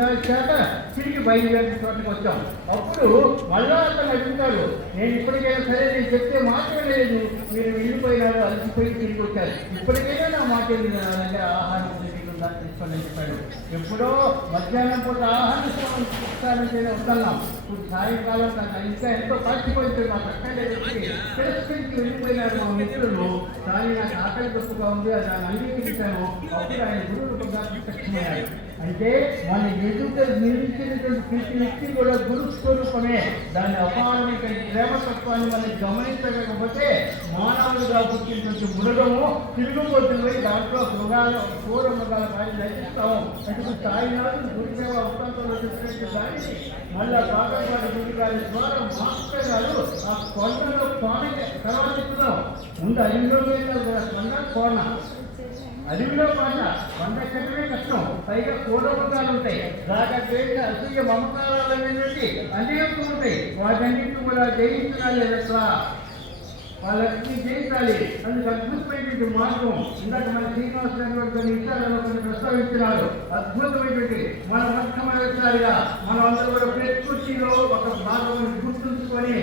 చేత తిరిగి బయలుదేరిన చోటకి వచ్చాం. అప్పుడు మళ్ళా అతను అడుగుతాడు నేను ఇప్పటికైనా సరే నేను చెప్తే మాత్రం లేదు. మీరు వెళ్ళిపోయినారు అలసిపోయి తిరిగి వచ్చారు. ఇప్పటికైనా నా మాట వినాలంటే ఆహారం తిరిగిందా తీసుకోండి చెప్పాడు. ఎప్పుడో మధ్యాహ్నం పూట ఆహారం ఇస్తానంటే వస్తున్నాం ఇప్పుడు సాయంకాలం తన ఇంకా ఎంతో కాచిపోయింది మా పక్కనే వచ్చి తిరస్కరించి వెళ్ళిపోయినారు మా మిత్రులు కానీ నాకు ఆకలి గొప్పగా ఉంది అది ఆయన అంగీకరించాను అప్పుడు ఆయన గురువులు ప్రత్యక్షమయ్యాడు అంటే మన ఎదుట నిర్మించినటువంటి ప్రతి వ్యక్తి కూడా గురు స్వరూపమే దాని అపారమైన ప్రేమతత్వాన్ని మనం గమనించకపోతే మానవులుగా పుట్టినటువంటి మృగము తిరుగుబోతుంది దాంట్లో మృగాలు క్రూర మృగాల పైన నటిస్తాము అటువంటి సాయినాథు గురుదేవ అవకాశంలో చెప్పినట్టు దానిని మళ్ళీ కాకరపాటి గురి గారి ద్వారా మాస్టర్ గారు ఆ కొండలో కోన తర్వాత చెప్తున్నాం ముందు అడవిలో కూడా కొండ కోన. అడవిలో పాట వంద చెట్లే కష్టం. పైగా పూర్వముఖాలు ఉంటాయి. రాగ అసూయ మమకారాలు అనేవి అనేక ఉంటాయి. వాటన్నింటిని కూడా జయించాలి ఎట్లా వాళ్ళకి జయించాలి. అందుకు అద్భుతమైనటువంటి మార్గం. ఇందాక మన శ్రీనివాస గారు కొన్ని విషయాలలో అద్భుతమైనటువంటి మన మొట్టమొదటిసారిగా మనం అందరూ కూడా ప్రకృతిలో ఒక భాగం గుర్తుంచుకొని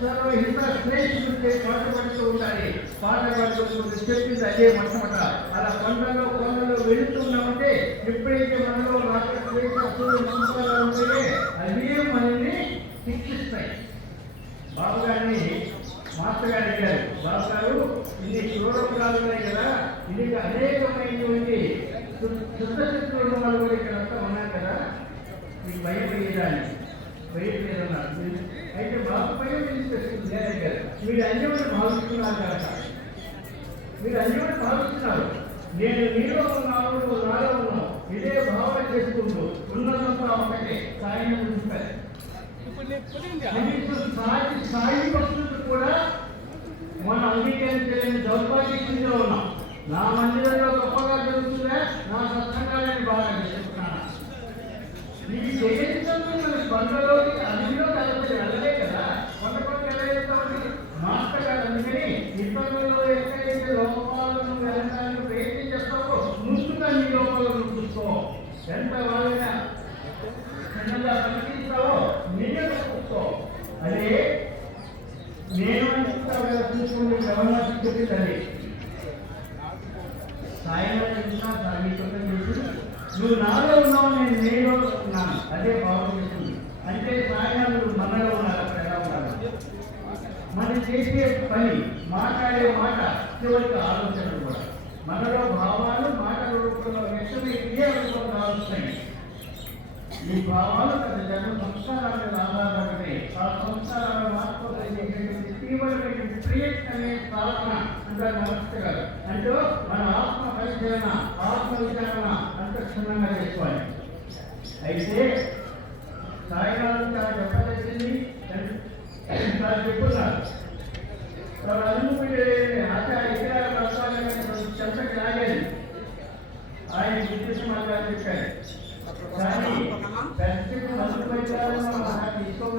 సర్వ హిత శ్రేష్ఠుడితే పాట పాడుతూ ఉండాలి. పాట పాడుతూ చెప్పింది అదే మొట్టమొదట. అలా కొండలో కొండలో వెళుతున్నామంటే ఎప్పుడైతే మనలో రాష్ట్ర ఉంటాయో అవే మనల్ని శిక్షిస్తాయి. బాబు గారిని మాస్టర్ గారు అడిగారు బాబు గారు ఇన్ని క్రూరములు ఉన్నాయి కదా ఇది అనేకమైనటువంటి శుద్ధ శక్తులు ఉన్న వాళ్ళు కూడా ఇక్కడ అంతా ఉన్నారు కదా మీకు భయం వేయడానికి భయం లేదన్నారు అయితే బాబు భయం తెలిసి అడిగారు మీరు అన్యమని భావిస్తున్నారు కనుక మీరు అన్యమని భావిస్తున్నారు నేను నీలో ఉన్నాను నువ్వు నాలో ఉన్నావు ఇదే భావన చేసుకుంటూ ఉన్నదంతా ఒకటే సాయం కనీసం సాయి సాయి భక్తులకు కూడా మనం అంగీకరించలేని దౌర్భాగ్యంలో ఉన్నాం. నా మందిరంలో గొప్పగా జరుగుతుందా నా సత్సంగాలని బాగా చెప్తున్నాను. నీకు జయించడం మన కొండలోకి అదిలో కలిపి వెళ్ళలే కదా. కొంత కొంత ఎలా వెళ్తామని మాస్టర్ గారు అందుకని ఇబ్బందుల్లో ఎక్కడైతే లోపాలను వెళ్ళడానికి ప్రయత్నం చేస్తావో ముందుగా నీ లోపాలను చూసుకో. ఎంత వాళ్ళైనా చిన్నగా కనిపిస్తావో నేనే చూసుకో. అదే నేను అనుకుంటా చూసుకుంటే గవర్నమెంట్ చెప్పి తల్లి సాయినాథ్ ఇంకా నువ్వు నాలో ఉన్నావు నేను నీలో ఉన్నాను అదే బాగుంటుంది అంటే సాయినాథుడు మనలో ఉన్నారు అక్కడ ఎలా ఉన్నారు మనం చేసే పని మాట్లాడే మాట చివరికి ఆలోచనలు కూడా మనలో భావాలు మాటల రూపంలో వ్యక్తమే క్రియ రూపంలో వస్తాయి ఈ భావాలు తన జన్మ సంస్కారాల ఆధారపడితే ఆ సంస్కారాల మార్పు జరిగేటువంటి క్రియేట్ అనే సాధన అంటారు నమస్తే గారు అంటే మన ఆత్మ పరిశీలన ఆత్మ విచారణ అంత క్షుణ్ణంగా చేసుకోవాలి. అయితే సాయినాథ్ గారు చెప్పదలిసింది చాలా చెప్పున్నారు. సార్ ఆచార్య ఇతర చెంతకి రాలేదు ఆయన విద్యుత్ చెప్పారు. కానీ పెద్దకు నాకు ఇష్టం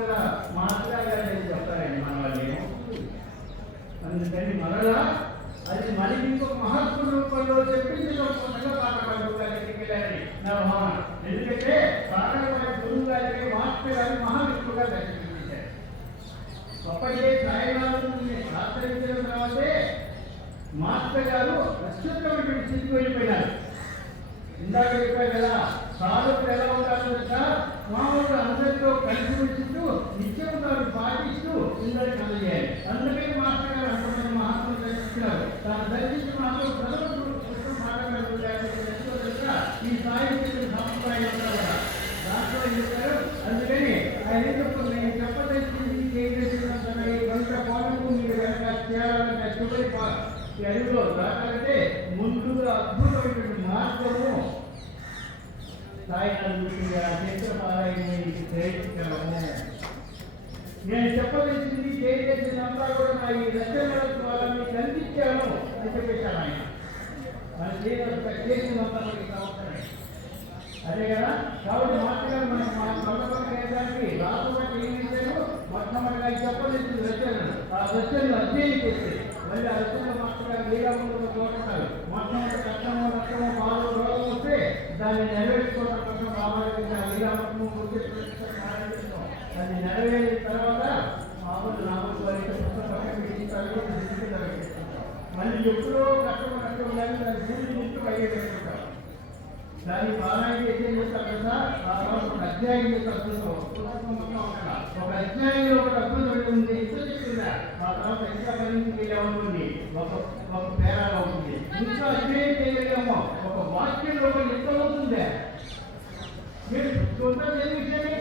దర్శిస్తున్నారు తాను దర్శించిన మాత్రం ప్రజలకు కృష్ణ మాట్లాడారు ఈ సాహిత్య సంప్రదాయం నేను చెప్పదలిసింది చేయదలిసిన కూడా నా ఈ రచనల ద్వారా మీకు అందించాను అని చెప్పేశాను ఆయన. మన చేయవలసిన చేసినంతా అదే కదా కాబట్టి మాత్రమే మనం మన సొంత కేంద్రానికి రాష్ట్రపతి ఏం చేశారు మొట్టమొదటిగా చెప్పలేదు రచనలు. ఆ రచనలు అధ్యయనం చేస్తే మళ్ళీ ఆ రచనలు మాటగా వీరాములు చూడటారు మొట్టమొదటి కష్టమో నష్టమో బాధ రోగం వస్తే దాన్ని నెరవేర్చుకోవడం కోసం రావాలి విరామము గుర్తిస్తుంది అది నెరవేరిన తర్వాత మామూలు నామూలు పెట్టి మళ్ళీ ఎప్పుడో కష్టం కష్టం కానీ దాని భూమి నుంచి పైకి దాన్ని పారాయణ చేసే చేస్తారు కదా ఒక అధ్యాయం చేస్తారు పుస్తకం ఒక అధ్యాయంలో ఒక అద్భుతం ఉంది ఇంత చెప్పిందా ఆ తర్వాత ఇంకా పనికి ఉంటుంది ఒక ఒక పేరాగా ఉంటుంది ఇంకా అధ్యాయం చేయలేమో ఒక వాక్యంలో ఒక ఎంత అవుతుందే మీరు చూద్దాం ఏం విషయమే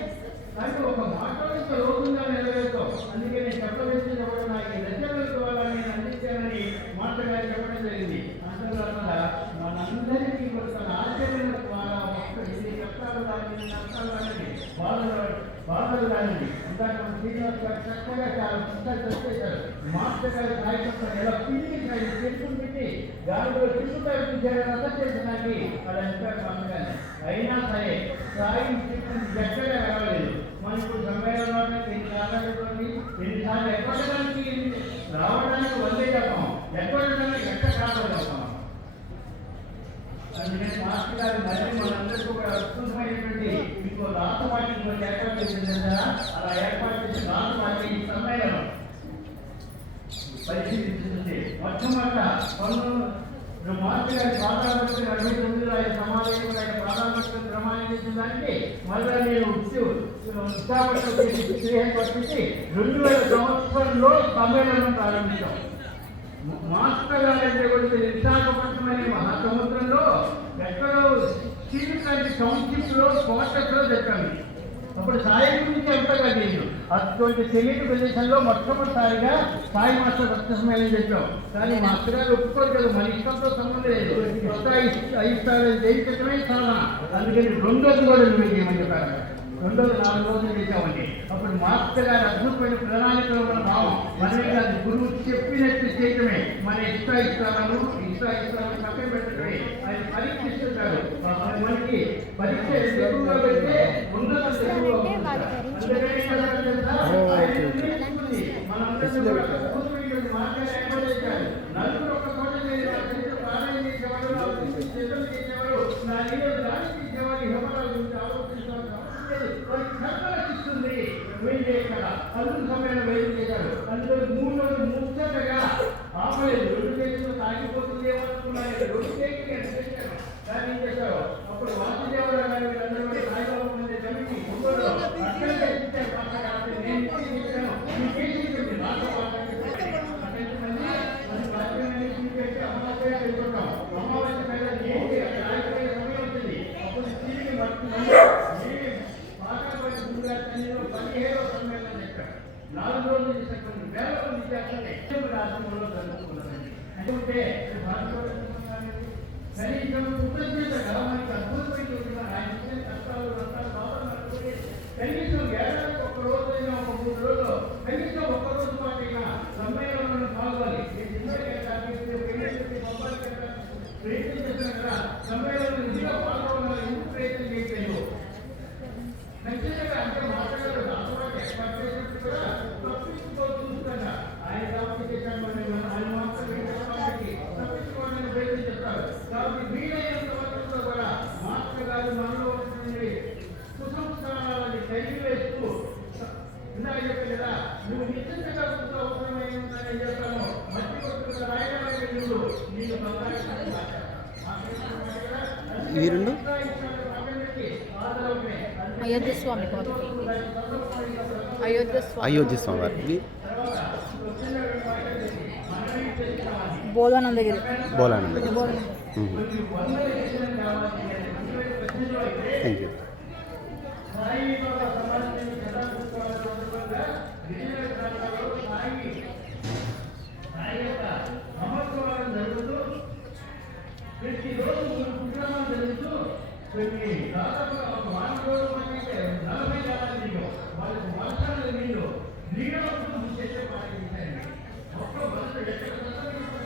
అంటే ఒక మాటలో ఇంత లోతుందా నెరవేరుతాం అందుకే నేను చెప్పవలసింది కూడా నాకు ఈ రచనలకు నేను అందించానని మాటగా చెప్పడం జరిగింది. అంతేకాకుండా మనందరికీ కూడా తన ఆచరణ ద్వారా ఇది కష్టాలు రాని నష్టాలు రాని బాధలు బాధలు రాని ఇందాక మన శ్రీనివాస్ గారు చక్కగా చాలా పుస్తకాలు చెప్పేశారు మాస్టర్ గారి కార్యకర్తలు ఎలా పిండి తెలుసుకుని పెట్టి దానిలో విద్యార్థులు రద్ద చేసినాకి అది అంతా కాదు అయినా సరే సాయి ఎక్కడ రాలేదు. మనకు సమ్మేళనాలు రావడానికి వందే చెప్పాం ఎక్కడానికి ఎక్కడ కాగలుగుతాం అందుకని మాస్టర్ గారు మళ్ళీ మనందరికీ ఒక అద్భుతమైనటువంటి ఇంకో రాత పార్టీ ఇంకోటి ఏర్పాటు చేసింది కదా అలా ఏర్పాటు చేసిన రాత పార్టీ సమ్మేళనం పరిశీలించింది మొట్టమొదట పన్ను మాస్టర్ గారి పాదాభక్తి అరవై తొమ్మిదిలో ఆయన సమావేశంలో ఆయన పాదాభక్తి ప్రమాణం చేసిన దానికి మళ్ళీ నేను ఉత్సాహపడి రెండు వేల సంవత్సరంలో సమ్మేళనం ప్రారంభించాం. మాస్టర్ గారంటే కూడా విశాఖపట్నం అనే మహాసముద్రంలో ఎక్కడో చీకటి టౌన్షిప్లో క్వార్టర్స్లో చెప్పాను అప్పుడు సాయి గురించి అంతగా తెలియదు అటువంటి తెలియని ప్రదేశంలో మొట్టమొదటిసారిగా సాయి మాస్టర్ రక్త చేశాం. కానీ మాస్టర్ గారు ఒప్పుకోరు కదా మన ఇష్టంతో సంబంధం లేదు. కొత్త అయిస్తారు జయించడమే సాధన. అందుకని రెండోది కూడా నువ్వు చేయమని చెప్పారు. రెండోది నాలుగు రోజులు చేసామండి అప్పుడు మాస్టర్ గారు అద్భుతమైన ప్రణాళికలో ఉన్న భావం. మనమే కాదు గురువు ఇష్ట ఇష్టాలను ఇష్ట ఇష్టాలను పక్కన పెట్టడమే ఆయన పరీక్షిస్తుంటారు. ఆ మనకి పరీక్ష ఎక్కువగా పెడితే ఉన్నత. నలుగురు ఒక్క చోట నా నీళ్ళు దాడి చేసేవాడు, హిమరాల గురించి ఇస్తుంది. సమయంలో అందులో మూడు రోజులు ముచ్చటగా ದೇವಸ್ಥಾನ ఇవి రెండు అయోధ్య స్వామి అయోధ్య స్వామి అయోధ్య స్వామి వారికి బోధానందగిరి బోలానంద బోధానంద థ్యాంక్ యూ నీళ్ళు వర్షాలు నీళ్ళు నీళ్ళ చేసే పాట ఒక్క బస్సు ఎక్కడ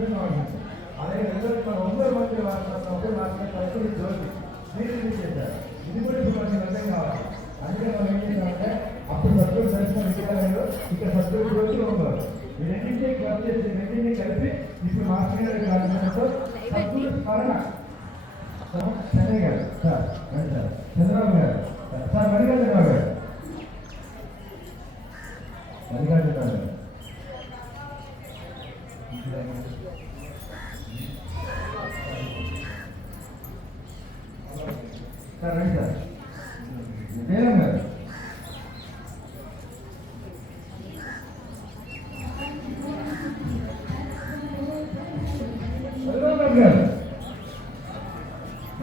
అప్పుడు అలాగే అందరూ మన మంది మీరు ఇది చేశారు ఇది కూడా ఇప్పుడు మనకి అర్థం కావాలి అందుకే మనం ఏం చేసామంటే అప్పుడు సత్తుడు దర్శనం విద్యాలయంలో ఇక్కడ సత్తుడు జ్యోతి ఈ రెండింటినీ క్లబ్ చేసి రెండింటినీ కలిపి ఇప్పుడు మాస్టర్ గారి కార్యక్రమంతో సత్తుడు స్మరణ గారు సార్ సార్ చంద్రబాబు గారు సార్ గారు గారు సార్ రండి సార్ నీలం గారు చంద్రబాబు గారు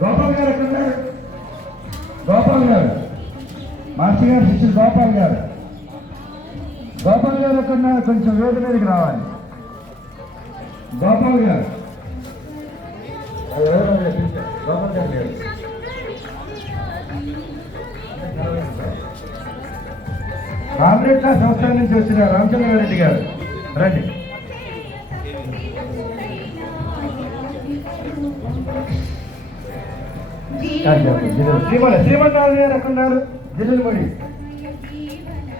గోపాల్ గారు ఎక్కడ ఉన్నారు గోపాల్ గారు మాస్టర్ గారు శిష్యులు గోపాల్ గారు గోపాల్ గారు ఎక్కడ ఉన్నారు కొంచెం వేది మీదకి రావాలి. గోపాల్ గారు. కామ్రేడ్ సంస్థల నుంచి వచ్చిన రామచంద్రారెడ్డి గారు. రండి. శ్రీమణ శ్రీమన్నారాయణ గారు ఎక్కడున్నారు జిల్లుమడి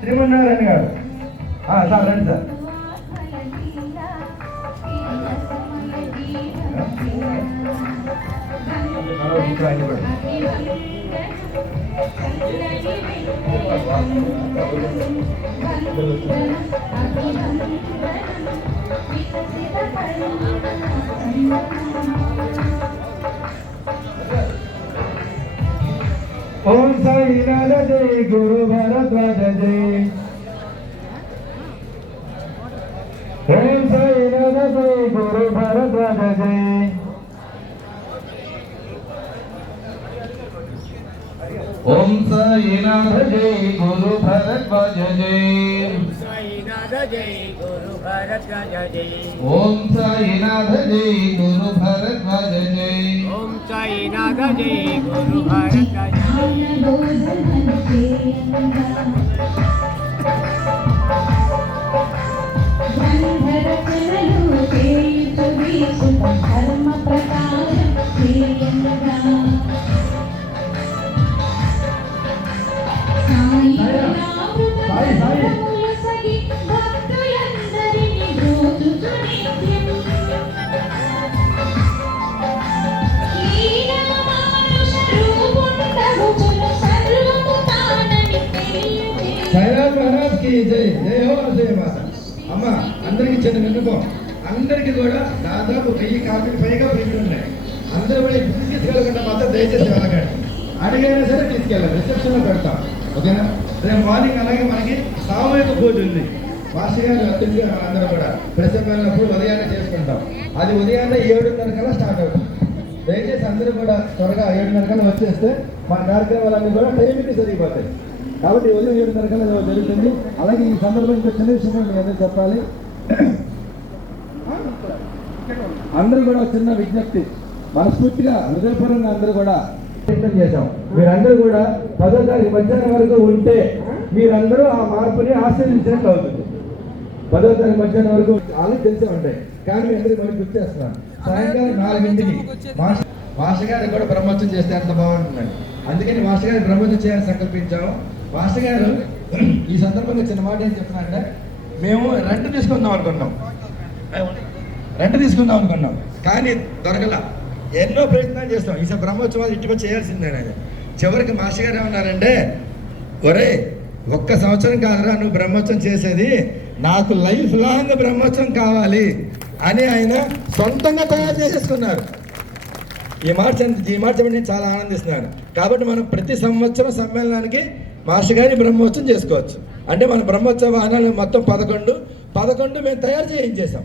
శ్రీమన్నారాయణ గారు. సార్ రండి సార్. మరో ఆయన ओम साई लाल जय गुरु भारद्वाज जय ओम साई लाल जय गुरु भारद्वाज जय ओम साई नाथ जय गुरु भरद्वाज जय ओम साई नाथ जय गुरु भरत भरद्वाज जय ओम साई नाथ जय गुरु भरद्वाज जय అమ్మ అందరికి చిన్న విన్నపం అందరికి కూడా దాదాపు వెయ్యి కాపీలు పైగా ప్రింట్లు ఉన్నాయి. అందరూ కూడా ఇప్పుడు తీసుకెళ్ళకుండా మాత్రం దయచేసి వెళ్ళకండి. అడిగైనా సరే తీసుకెళ్ళాలి రిసెప్షన్లో పెడతాం. ఓకేనా? రేపు మార్నింగ్ అలాగే మనకి సామూహిక పూజ ఉంది. మాస్టర్ గారు అతిథిగా అందరూ కూడా ప్రస్తుతం ఉదయాన్నే చేసుకుంటాం. అది ఉదయాన్నే ఏడున్నర కల్లా స్టార్ట్ అవుతుంది. దయచేసి అందరూ కూడా త్వరగా ఏడున్నర కల్లా వచ్చేస్తే మా కార్యక్రమాలన్నీ కూడా టైంకి జరిగిపోతాయి కాబట్టి ఉదయం ఏడున్నర కల్లా జరుగుతుంది. అలాగే ఈ సందర్భంగా చిన్న విషయం కూడా మీ అందరూ చెప్పాలి. అందరూ కూడా చిన్న విజ్ఞప్తి. మనస్ఫూర్తిగా హృదయపరంగా అందరూ కూడా ప్రయత్నం చేశాం. మీరందరూ కూడా పదో తారీఖు మధ్యాహ్నం వరకు ఉంటే మీరందరూ ఆ మార్పుని ఆశీర్వదించినట్లు అవుతుంది. పదో తారీఖు మధ్యాహ్నం వరకు వాళ్ళకి తెలిసే ఉంటాయి. కానీ మీ అందరికీ మళ్ళీ గుర్తు సాయంకాలం నాలుగింటికి మాస్టర్ గారిని కూడా బ్రహ్మోత్సవం చేస్తే అంత బాగుంటుందండి. అందుకని మాస్టర్ గారిని బ్రహ్మోత్సవం చేయాలని సంకల్పించాము మాస్టర్ గారు ఈ సందర్భంగా చిన్న మాట ఏం చెప్తున్నా అంటే మేము రెంట్ తీసుకుందాం అనుకున్నాం. రెంట్ తీసుకుందాం అనుకున్నాం. కానీ దొరకల. ఎన్నో ప్రయత్నాలు చేస్తాం. ఈసారి బ్రహ్మోత్సవాలు ఇంటికి చేయాల్సిందే అది చివరికి మాస్టర్ గారు ఏమన్నారంటే ఒరే ఒక్క సంవత్సరం కాదురా నువ్వు బ్రహ్మోత్సవం చేసేది. నాకు లైఫ్ లాంగ్ బ్రహ్మోత్సవం కావాలి అని ఆయన సొంతంగా తయారు చేసేసుకున్నారు. ఈ మాట ఈ మాట చెప్పండి నేను చాలా ఆనందిస్తున్నాను. కాబట్టి మనం ప్రతి సంవత్సరం సమ్మేళనానికి మాస్టర్ గారిని బ్రహ్మోత్సవం చేసుకోవచ్చు. అంటే మన బ్రహ్మోత్సవ వాహనాలు మొత్తం పదకొండు పదకొండు మేము తయారు చేయించేసాం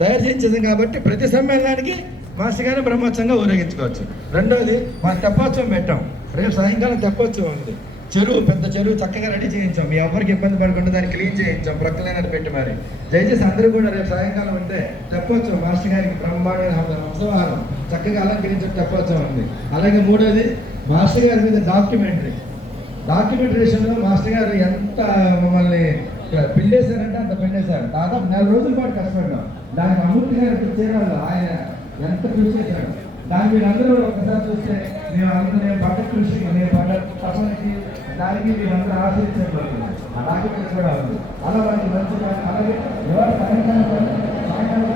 తయారు చేయించేసాం కాబట్టి ప్రతి సమ్మేళనానికి మాస్టర్ గారిని బ్రహ్మోత్సవంగా ఊరేగించుకోవచ్చు. రెండోది మన తెప్పోత్సవం పెట్టాం. రేపు సాయంకాలం తెప్పోత్సవం ఉంది. చెరువు పెద్ద చెరువు చక్కగా రెడీ చేయించాం. మీ ఎవరికి ఇబ్బంది పడకుండా దాన్ని క్లీన్ చేయించాం. ప్రక్కలే పెట్టి మరి. దయచేసి అందరూ కూడా రేపు సాయంకాలం ఉంటే తెప్పవచ్చు మాస్టర్ గారికి బ్రహ్మాండమైన వంశవాహనం చక్కగా అలంకరించడం తెప్పోత్సవం ఉంది. అలాగే మూడోది మాస్టర్ గారి మీద డాక్యుమెంటరీ. డాక్యుమెంటేషన్లో మాస్టర్ గారు ఎంత మమ్మల్ని పిండేశారంటే అంత పిండేశారు దాదాపు నెల రోజుల పాటు కష్టపడ్డాం. దానికి అమూర్తి గారికి చేరాలి ఆయన ఎంత కృషి చేశాడు దాన్ని మీరందరూ ఒకసారి చూస్తే మేము అందరూ నేను పడ్డ కృషి నేను పడ్డ తపనకి దానికి మీరందరూ అందరూ ఆశ్రయించబడుతుంది ఆ డాక్యుమెంట్ కూడా ఉంది. అలా వాళ్ళకి మంచిగా అలాగే ఎవరు సాయంకాలం సాయంకాలం